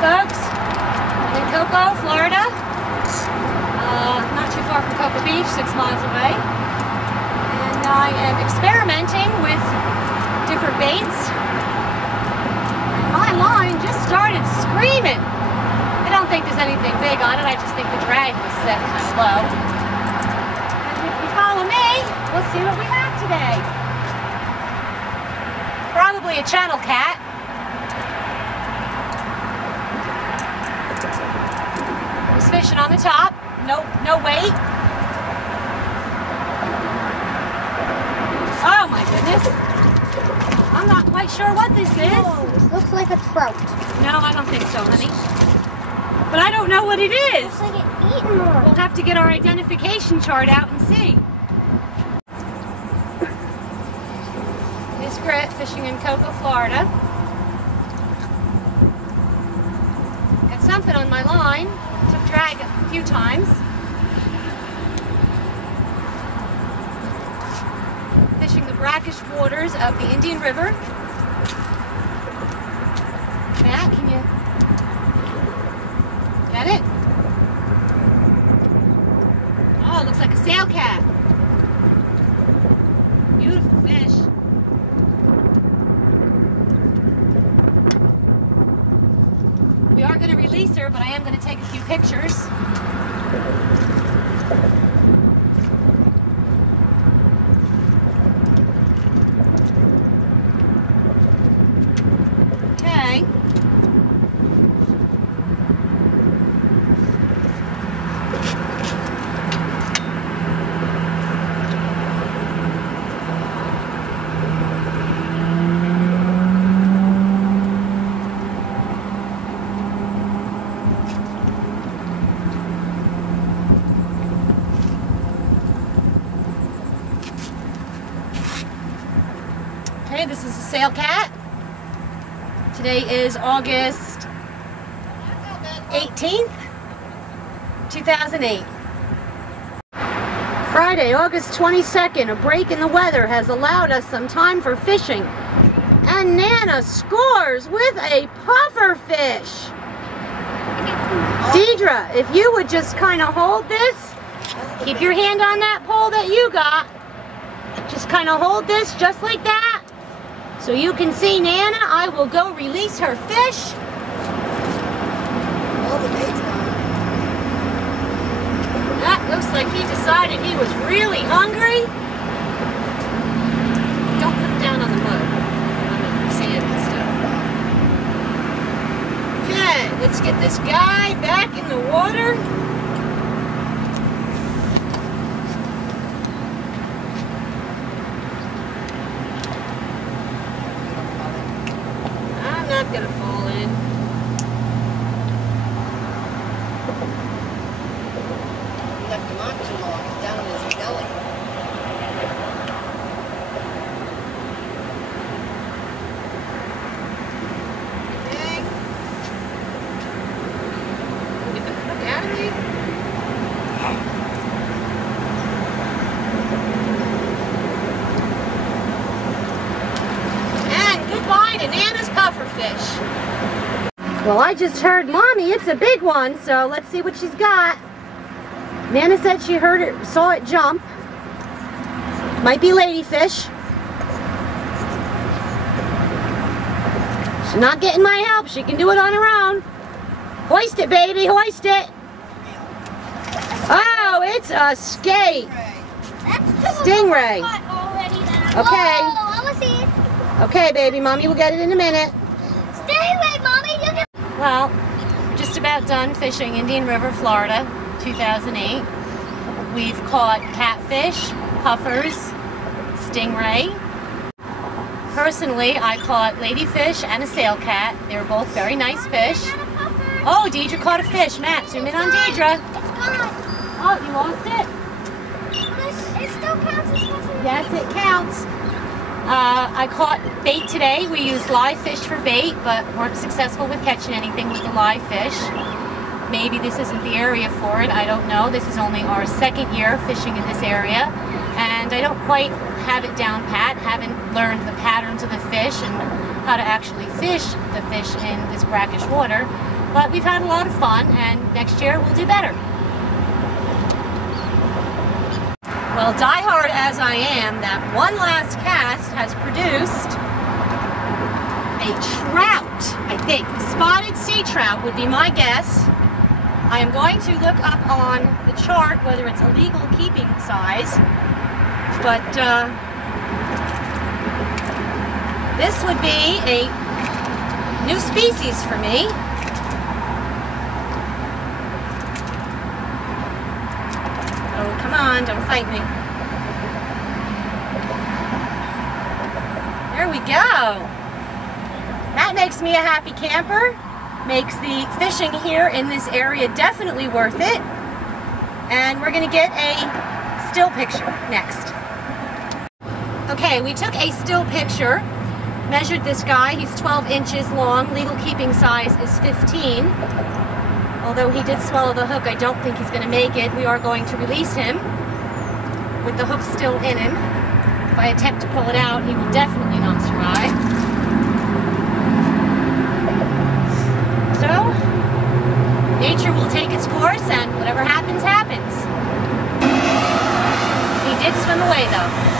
folks. I'm in Cocoa, Florida. Not too far from Cocoa Beach, 6 miles away. And I am experimenting with different baits. And my line just started screaming. I don't think there's anything big on it. I just think the drag was set kind of low. And if you follow me, we'll see what we have today. Probably a channel cat. Was fishing on the top. No weight. Oh my goodness. I'm not quite sure what this is. Oh, this looks like a trout. No, I don't think so, honey. But I don't know what it is. Looks like it's eating more. We'll have to get our identification chart out and see. This Grit fishing in Cocoa, Florida. Got something on my line. Took drag a few times. Fishing the brackish waters of the Indian River. Matt, can you get it? Oh, it looks like a sail cat. Beautiful fish. We are going to release her, but I am going to take a few pictures. Okay. Okay, this is a sail cat. Today is August 18th, 2008. Friday, August 22nd, a break in the weather has allowed us some time for fishing. And Nana scores with a puffer fish. Deidre, if you would just kind of hold this, keep your hand on that pole that you got. Just kind of hold this just like that. So you can see Nana. I will go release her fish. All the bait's gone. That looks like he decided he was really hungry. Don't put him down on the mud, on the sand and stuff. Okay, let's get this guy back in the water. I'm not gonna fall in. You left him on too long. It's down in his belly. Okay. Get the hook out of me. And goodbye to Nana's pufferfish. Well, I just heard Mommy, it's a big one, so let's see what she's got. Nana said she heard it, saw it jump. Might be ladyfish. She's not getting my help. She can do it on her own. Hoist it, baby, hoist it. Oh, it's a skate. Stingray. Okay. Okay, baby, Mommy will get it in a minute. Stingray, Mommy. You can... Well, just about done fishing Indian River, Florida, 2008. We've caught catfish, puffers, stingray. Personally, I caught ladyfish and a sail cat. They were both very nice fish. Oh, Deidre caught a fish. Matt, zoom in on Deidre. It's gone. Oh, you lost it? It still counts as puffers. Yes, it counts. I caught bait today. We used live fish for bait, but weren't successful with catching anything with the live fish. Maybe this isn't the area for it. I don't know. This is only our second year fishing in this area, and I don't quite have it down pat. Haven't learned the patterns of the fish and how to actually fish the fish in this brackish water. But we've had a lot of fun, and next year we'll do better. Well, diehard as I am, that one last cast has produced a trout, I think. Spotted sea trout would be my guess. I am going to look up on the chart whether it's a legal keeping size, but this would be a new species for me. Oh, come on, don't fight me. There we go. That makes me a happy camper. Makes the fishing here in this area definitely worth it. And we're gonna get a still picture next. Okay, we took a still picture, measured this guy. He's 12 inches long. Legal keeping size is 15. Although he did swallow the hook, I don't think he's gonna make it. We are going to release him with the hook still in him. If I attempt to pull it out, he will definitely not survive. So, nature will take its course, and whatever happens, happens. He did swim away, though.